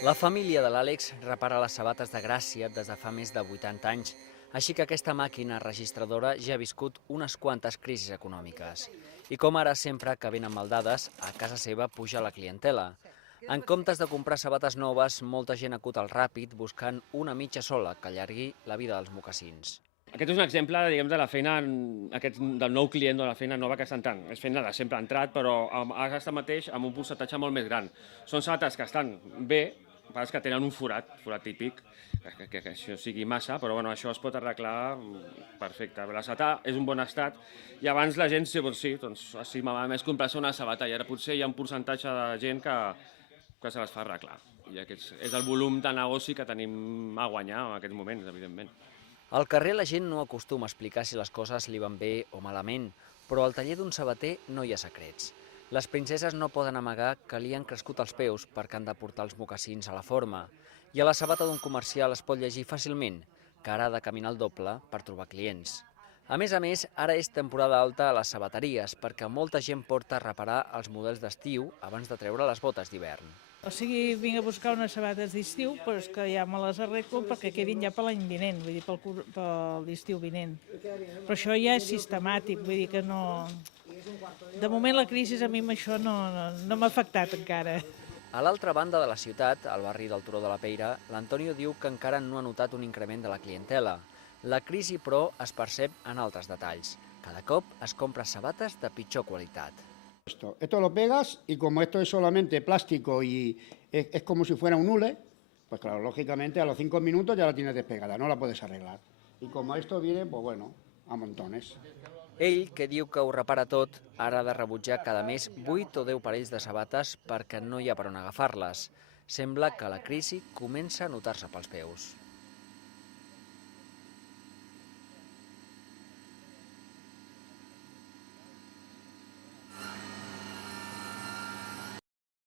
La família de l'Àlex repara les sabates de Gràcia des de fa més de 80 anys, així que aquesta màquina registradora ja ha viscut unes quantes crisis econòmiques. I com ara sempre que venen maldades, a casa seva puja la clientela. En comptes de comprar sabates noves, molta gent acut al ràpid buscant una mitja sola que allargui la vida dels mocassins. Aquest és un exemple, diguem, de la feina del nou client o la feina nova que està entrant. És feina de sempre entrat, però ara està mateix amb un percentatge molt més gran. Són sabates que estan bé, és que tenen un forat típic, que això sigui massa, però bueno, això es pot arreglar perfecte. La sabata és un bon estat i abans la gent estimava més comprar-se una sabata i ara potser hi ha un percentatge de gent que se les fa arreglar. I aquest és el volum de negoci que tenim a guanyar en aquests moments, evidentment. Al carrer la gent no acostuma a explicar si les coses li van bé o malament, però al taller d'un sabater no hi ha secrets. Les princeses no poden amagar que li han crescut els peus perquè han de portar els mocassins a la forma. I a la sabata d'un comercial es pot llegir fàcilment que ara ha de caminar el doble per trobar clients. A més, ara és temporada alta a les sabateries perquè molta gent porta a reparar els models d'estiu abans de treure les botes d'hivern. O sigui, vinc a buscar unes sabates d'estiu, però és que ja me les arreglo perquè quedin ja per l'any vinent, vull dir, per l'estiu vinent. Però això ja és sistemàtic, vull dir que no... De moment la crisi a mi amb això no m'ha afectat encara. A l'altra banda de la ciutat, al barri del Turó de la Peira, l'Antonio diu que encara no ha notat un increment de la clientela. La crisi, però, es percep en altres detalls. Cada cop es compra sabates de pitjor qualitat. Esto lo pegas y como esto es solamente plástico y es como si fuera un hule, pues claro, lógicamente a los 5 minutos ya la tienes despegada, no la puedes arreglar. Y como esto viene, pues bueno, a montones. Ell, que diu que ho repara tot, ara ha de rebutjar cada mes 8 o 10 parells de sabates perquè no hi ha per on agafar-les. Sembla que la crisi comença a notar-se pels peus.